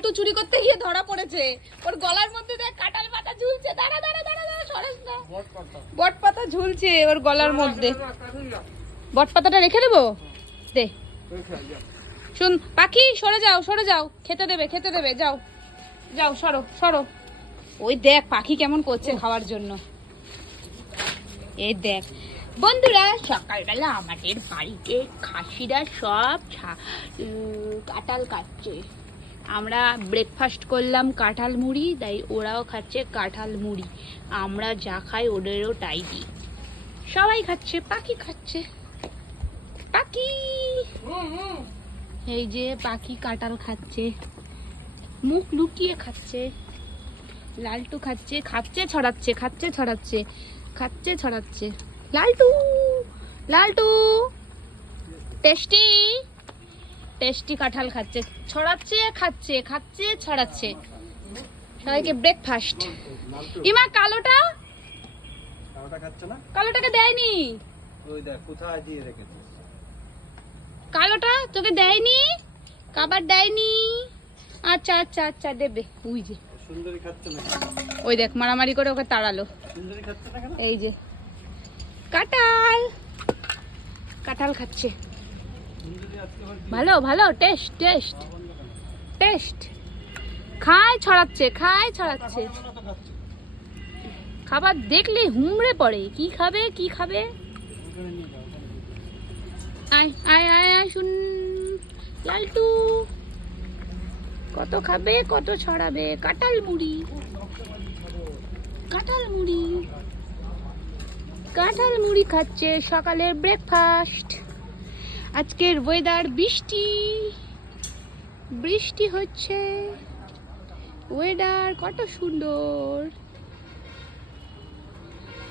লালটু চুরি করতে গিয়ে ধরা পড়েছে, ওর গলার মধ্যে দেখ কাঁঠাল পাতা ঝুলছে। দাঁড়া দাঁড়া দাঁড়া দাঁড়া, সরেস না। বট পাতা ঝুলছে ওর গলার মধ্যে। বট পাতাটা রেখে দেবো, দে। শুন পাখি, সরে যাও সরে যাও, খেতে দেবে খেতে দেবে, যাও যাও, সরো সরো। ওই দেখ পাখি কেমন করছে খাওয়ার জন্য। এই দেখ বন্ধুরা, সকালবেলা আমাদের বাড়িতে খাসিরা সব কাঁঠাল কাটছে। আমরা ব্রেকফাস্ট করলাম কাঁঠাল মুড়ি, তাই ওরাও খাচ্ছে কাঁঠাল মুড়ি। আমরা যা খাই ওদেরও তাই দিই। সবাই খাচ্ছে, পাখি খাচ্ছে। পাখি, এই যে পাখি কাঁঠাল খাচ্ছে, মুখ লুকিয়ে খাচ্ছে। লালটু খাচ্ছে, খাচ্ছে ছড়াচ্ছে, খাচ্ছে ছড়াচ্ছে, খাচ্ছে ছড়াচ্ছে। লালটু লালটু টেস্টি টেস্টি কাঁঠাল খাচ্ছে, ছড়াচ্ছে, খাচ্ছে, খাচ্ছে ছড়াচ্ছে। সবাইকে ব্রেকফাস্ট। ইমা কালোটা, কালোটাকে দেয়নি, কালোটা তোকে দেয়নি, খাবার দেয়নি। আচ্ছা আচ্ছা আচ্ছা দেবে। ওই যে ওই দেখ মারামারি করে ওকে তাড়ালো। এই যে কাঁঠাল, কাঁঠাল খাচ্ছে। ভালো ভালো, টেস্ট টেস্ট টেস্ট। খায় ছড়াচ্ছে, খায় ছড়াচ্ছে। খাবার দেখলে হুমড়ে পড়ে, কি খাবে কি খাবে। আয় আয় আয় আয়, শুন লালটু কত খাবে কত ছড়াবে। কাঁঠাল মুড়ি, কাঁঠাল মুড়ি, কাঁঠাল মুড়ি খাচ্ছে সকালের ব্রেকফাস্ট। আজকের ওয়েদার বৃষ্টি, বৃষ্টি হচ্ছে। ওয়েদার কত সুন্দর।